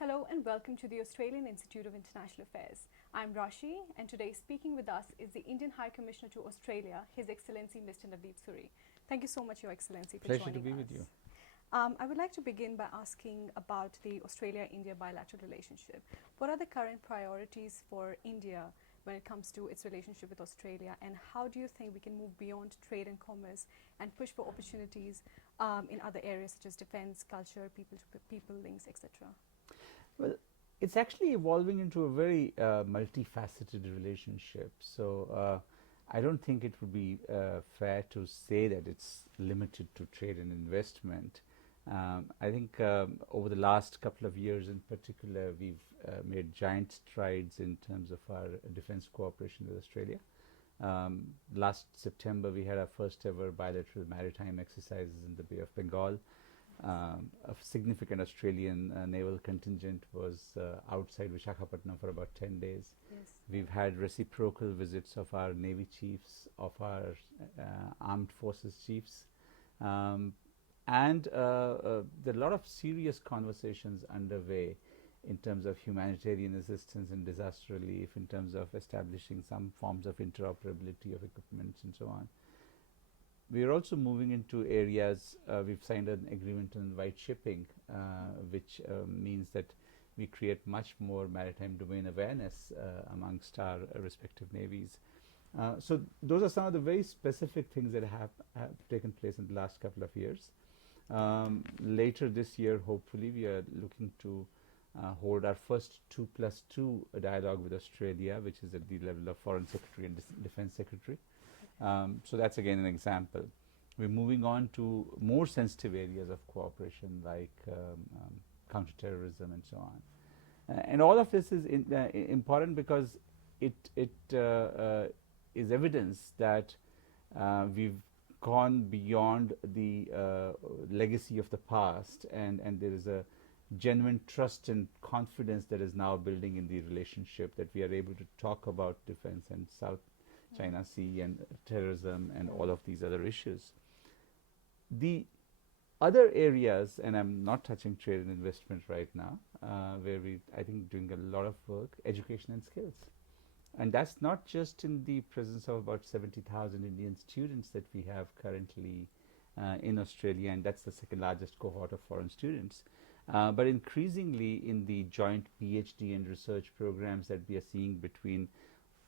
Hello and welcome to the Australian Institute of International Affairs. I'm Rashi, and today speaking with us is the Indian High Commissioner to Australia, His Excellency Mr. Navdeep Suri. Thank you so much, Your Excellency, for Pleasure joining to be us. with you. I would like to begin by asking about the Australia-India bilateral relationship. What are the current priorities for India when it comes to its relationship with Australia, and how do you think we can move beyond trade and commerce and push for opportunities in other areas such as defense, culture, people links, etc.? Well, it's actually evolving into a very multifaceted relationship. I don't think it would be fair to say that it's limited to trade and investment. I think over the last couple of years in particular, we've made giant strides in terms of our defense cooperation with Australia. Last September, we had our first ever bilateral maritime exercises in the Bay of Bengal. A significant Australian naval contingent was outside Visakhapatnam for about 10 days. Yes. We've had reciprocal visits of our Navy chiefs, of our armed forces chiefs, and there are a lot of serious conversations underway in terms of humanitarian assistance and disaster relief, in terms of establishing some forms of interoperability of equipments and so on. We are also moving into areas, we've signed an agreement on white shipping, which means that we create much more maritime domain awareness amongst our respective navies. So those are some of the very specific things that have taken place in the last couple of years. Later this year, hopefully, we are looking to hold our first 2+2 dialogue with Australia, which is at the level of Foreign Secretary and Defense Secretary. So that's again an example. We're moving on to more sensitive areas of cooperation like counterterrorism and so on. And all of this is important because it is evidence that we've gone beyond the legacy of the past, and there is a genuine trust and confidence that is now building in the relationship, that we are able to talk about defense and South China Sea and terrorism and all of these other issues. The other areas, and I'm not touching trade and investment right now, where I think doing a lot of work, education and skills. And that's not just in the presence of about 70,000 Indian students that we have currently in Australia, and that's the second largest cohort of foreign students, but increasingly in the joint PhD and research programs that we are seeing between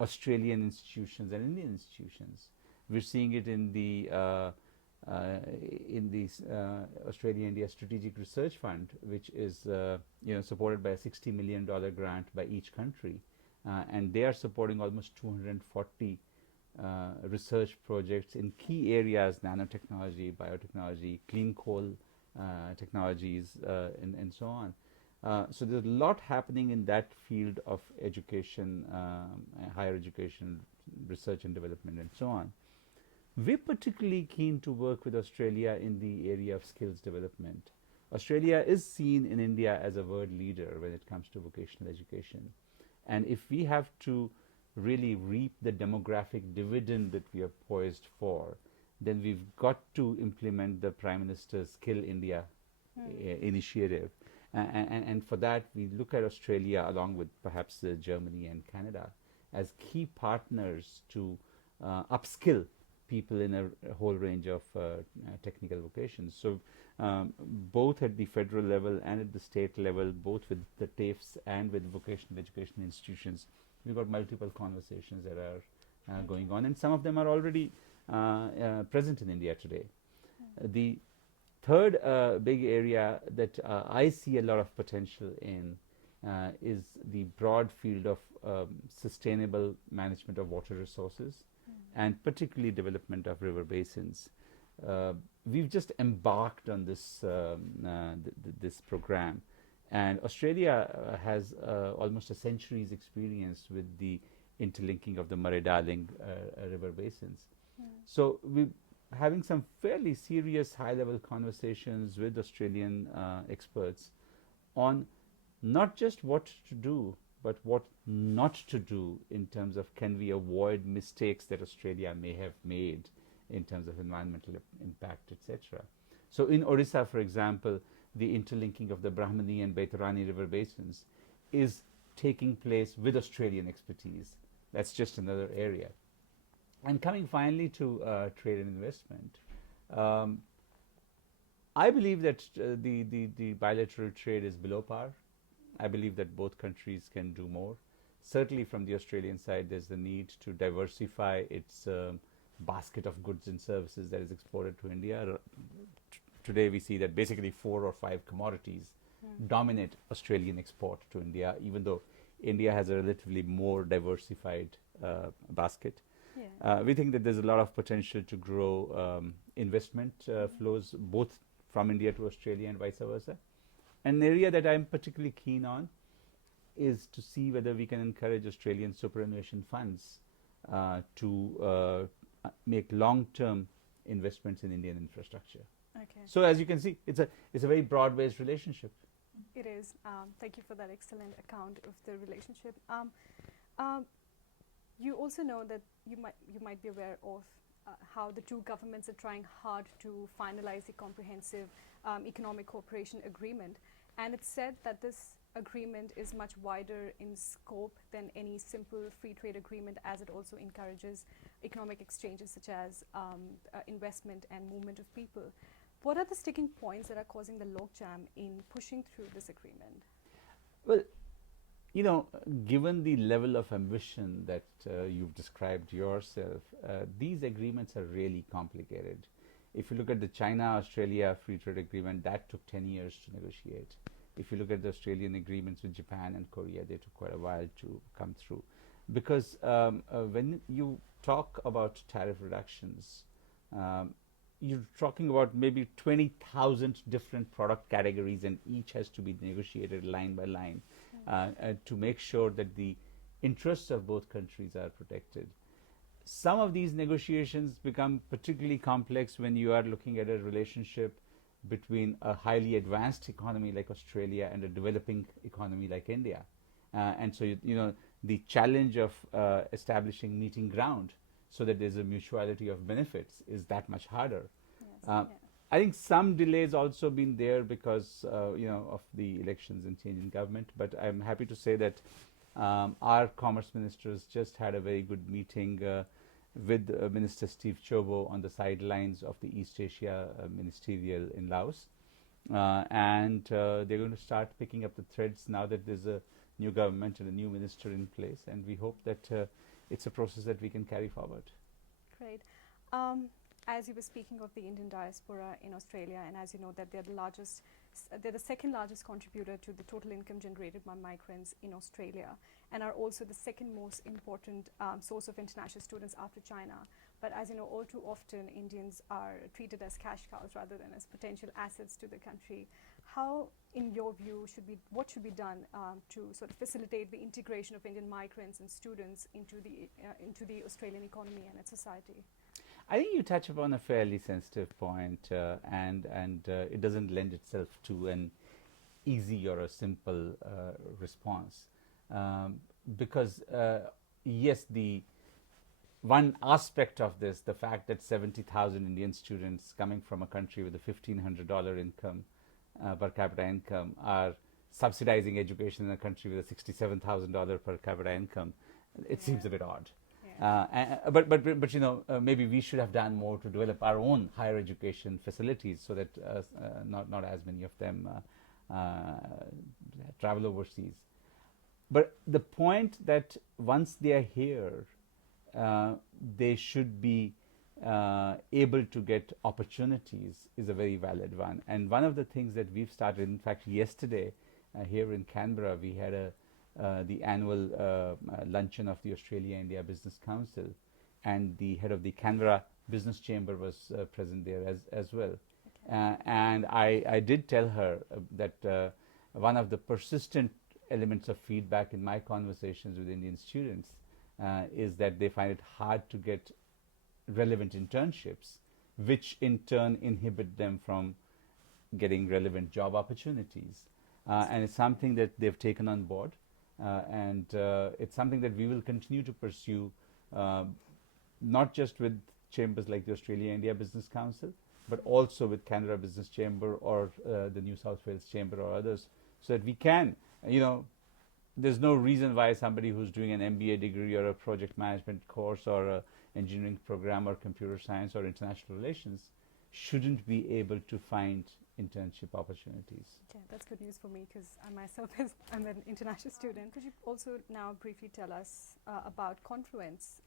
Australian institutions and Indian institutions. We're seeing it in the Australia-India Strategic Research Fund, which is supported by a $60 million grant by each country, and they are supporting almost 240 research projects in key areas: nanotechnology, biotechnology, clean coal technologies, and so on. So there's a lot happening in that field of education, higher education, research and development, and so on. We're particularly keen to work with Australia in the area of skills development. Australia is seen in India as a world leader when it comes to vocational education. And if we have to really reap the demographic dividend that we are poised for, then we've got to implement the Prime Minister's Skill India initiative. And for that, we look at Australia along with perhaps Germany and Canada as key partners to upskill people in a whole range of technical vocations. So both at the federal level and at the state level, both with the TAFEs and with vocational education institutions, we've got multiple conversations that are going on, and some of them are already present in India today. The third big area that I see a lot of potential in is the broad field of sustainable management of water resources, and particularly development of river basins. We've just embarked on this this program, and Australia has almost a century's experience with the interlinking of the Murray-Darling river basins. So we're having some fairly serious high-level conversations with Australian experts on not just what to do, but what not to do in terms of can we avoid mistakes that Australia may have made in terms of environmental impact, etc. So in Orissa, for example, the interlinking of the Brahmani and Baitarani river basins is taking place with Australian expertise. That's just another area. And coming finally to trade and investment, I believe that the bilateral trade is below par. I believe that both countries can do more. Certainly from the Australian side, there's the need to diversify its basket of goods and services that is exported to India. Today we see that basically 4 or 5 commodities dominate Australian export to India, even though India has a relatively more diversified basket. Yeah. We think that there's a lot of potential to grow investment flows both from India to Australia and vice versa. An area that I'm particularly keen on is to see whether we can encourage Australian superannuation funds to make long-term investments in Indian infrastructure. Okay. So as you can see, it's a very broad-based relationship. It is. Thank you for that excellent account of the relationship. You also know that you might be aware of how the two governments are trying hard to finalize the comprehensive economic cooperation agreement, and it's said that this agreement is much wider in scope than any simple free trade agreement, as it also encourages economic exchanges such as investment and movement of people. What are the sticking points that are causing the logjam in pushing through this agreement? Well, you know, given the level of ambition that you've described yourself, these agreements are really complicated. If you look at the China-Australia free trade agreement, that took 10 years to negotiate. If you look at the Australian agreements with Japan and Korea, they took quite a while to come through. Because when you talk about tariff reductions, you're talking about maybe 20,000 different product categories, and each has to be negotiated line by line to make sure that the interests of both countries are protected. Some of these negotiations become particularly complex when you are looking at a relationship between a highly advanced economy like Australia and a developing economy like India. And so, you know, the challenge of establishing meeting ground so that there's a mutuality of benefits is that much harder. Yes, I think some delays also been there because, you know, of the elections and change in government. But I'm happy to say that our commerce ministers just had a very good meeting with Minister Steve Chobo on the sidelines of the East Asia Ministerial in Laos. And they're going to start picking up the threads now that there's a new government and a new minister in place. And we hope that it's a process that we can carry forward. Great. As you were speaking of the Indian diaspora in Australia, and as you know that they're the second largest contributor to the total income generated by migrants in Australia, and are also the second most important source of international students after China. But as you know, all too often Indians are treated as cash cows rather than as potential assets to the country. How, in your view, what should be done to sort of facilitate the integration of Indian migrants and students into the Australian economy and its society? I think you touch upon a fairly sensitive point, and it doesn't lend itself to an easy or a simple response, because yes, the one aspect of this, the fact that 70,000 Indian students coming from a country with a $1,500 income per capita income are subsidizing education in a country with a $67,000 per capita income, it seems a bit odd. But you know, maybe we should have done more to develop our own higher education facilities so that not as many of them travel overseas. But the point that once they are here, they should be able to get opportunities is a very valid one. And one of the things that we've started, in fact, yesterday here in Canberra, we had the annual luncheon of the Australia-India Business Council, and the head of the Canberra Business Chamber was present there as well. Okay. And I did tell her that one of the persistent elements of feedback in my conversations with Indian students is that they find it hard to get relevant internships, which in turn inhibit them from getting relevant job opportunities. And it's something that they've taken on board. And it's something that we will continue to pursue, not just with chambers like the Australia-India Business Council, but also with Canada Business Chamber or the New South Wales Chamber or others, so that we can, there's no reason why somebody who's doing an MBA degree or a project management course or a engineering program or computer science or international relations shouldn't be able to find internship opportunities. Okay, that's good news for me because I myself I'm an international student. Could you also now briefly tell us about Confluence,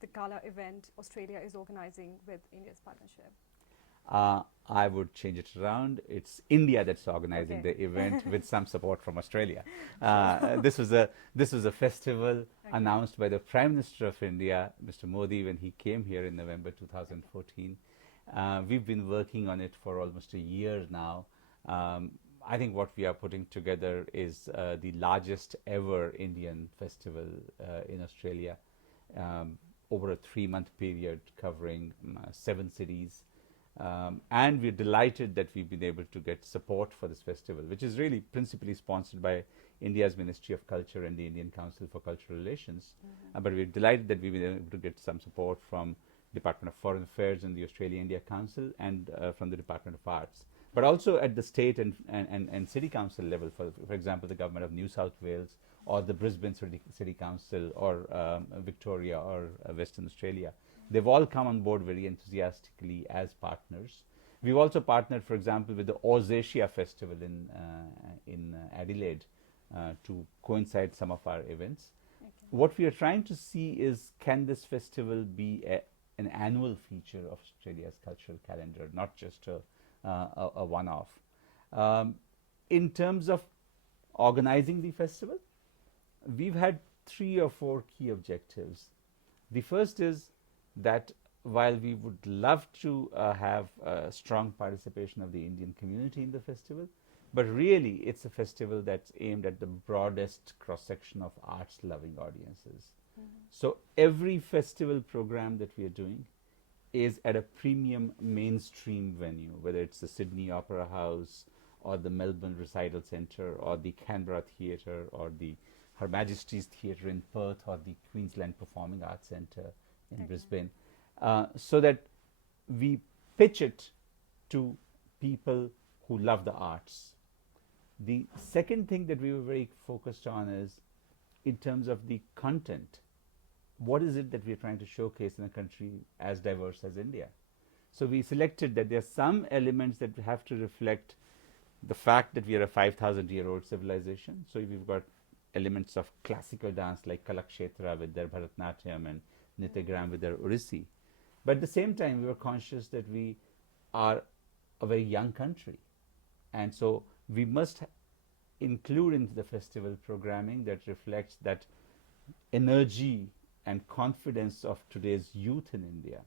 the gala event Australia is organizing with India's partnership? I would change it around. It's India that's organizing Okay. the event with some support from Australia. This was a festival announced by the Prime Minister of India, Mr. Modi, when he came here in November 2014. We've been working on it for almost a year now. I think what we are putting together is the largest ever Indian festival in Australia, over a 3-month period covering 7 cities. And we're delighted that we've been able to get support for this festival, which is really principally sponsored by India's Ministry of Culture and the Indian Council for Cultural Relations. But we're delighted that we've been able to get some support from Department of Foreign Affairs and the Australia-India Council and from the Department of Arts. But also at the state and city council level, for example, the government of New South Wales or the Brisbane City Council or Victoria or Western Australia. They've all come on board very enthusiastically as partners. We've also partnered, for example, with the AIIA Festival in Adelaide to coincide some of our events. Okay. What we are trying to see is, can this festival be an annual feature of Australia's cultural calendar, not just a one-off. In terms of organizing the festival, we've had 3 or 4 key objectives. The first is that while we would love to have strong participation of the Indian community in the festival, but really it's a festival that's aimed at the broadest cross-section of arts-loving audiences. So every festival program that we are doing is at a premium mainstream venue, whether it's the Sydney Opera House or the Melbourne Recital Centre or the Canberra Theatre or the Her Majesty's Theatre in Perth or the Queensland Performing Arts Centre in Brisbane, so that we pitch it to people who love the arts. The second thing that we were very focused on is, in terms of the content, what is it that we're trying to showcase in a country as diverse as India? So we selected that there are some elements that have to reflect the fact that we are a 5,000-year-old civilization. So we've got elements of classical dance like Kalakshetra with their Bharatnatyam and Nityagram with their Odissi. But at the same time, we were conscious that we are a very young country. And so we must include into the festival programming that reflects that energy and confidence of today's youth in India.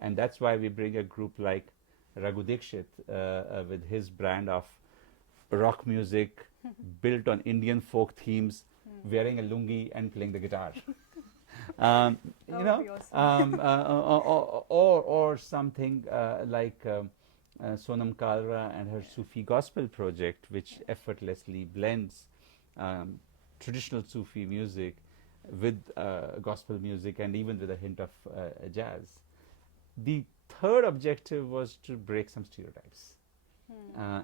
And that's why we bring a group like Raghu Dikshit with his brand of rock music built on Indian folk themes, wearing a lungi and playing the guitar. Or something like Sonam Kalra and her Sufi gospel project, which effortlessly blends traditional Sufi music with gospel music and even with a hint of jazz. The third objective was to break some stereotypes.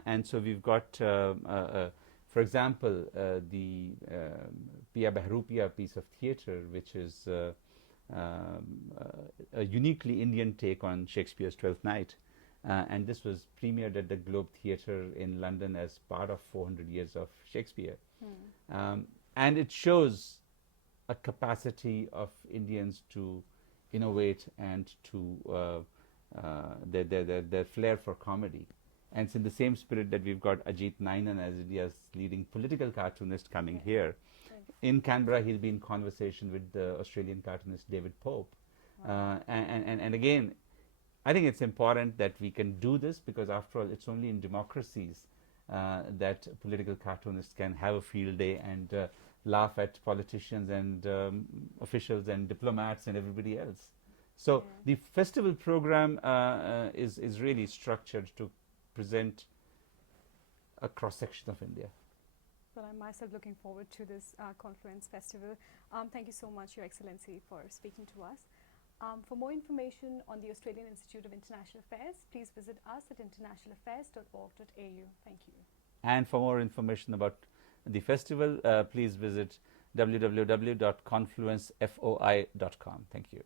And so we've got, for example, the Pia Behrupia piece of theatre, which is a uniquely Indian take on Shakespeare's Twelfth Night. And this was premiered at the Globe Theatre in London as part of 400 years of Shakespeare. And it shows a capacity of Indians to innovate and to their flair for comedy. And it's in the same spirit that we've got Ajit Nainan as India's leading political cartoonist coming here. In Canberra, he'll be in conversation with the Australian cartoonist David Pope. And again, I think it's important that we can do this, because after all, it's only in democracies that political cartoonists can have a field day and laugh at politicians and officials and diplomats and everybody else. So the festival program is really structured to present a cross-section of India. Well, I'm myself looking forward to this Confluence Festival. Thank you so much, Your Excellency, for speaking to us. For more information on the Australian Institute of International Affairs, please visit us at internationalaffairs.org.au. Thank you. And for more information about the festival, please visit www.confluencefoi.com. Thank you.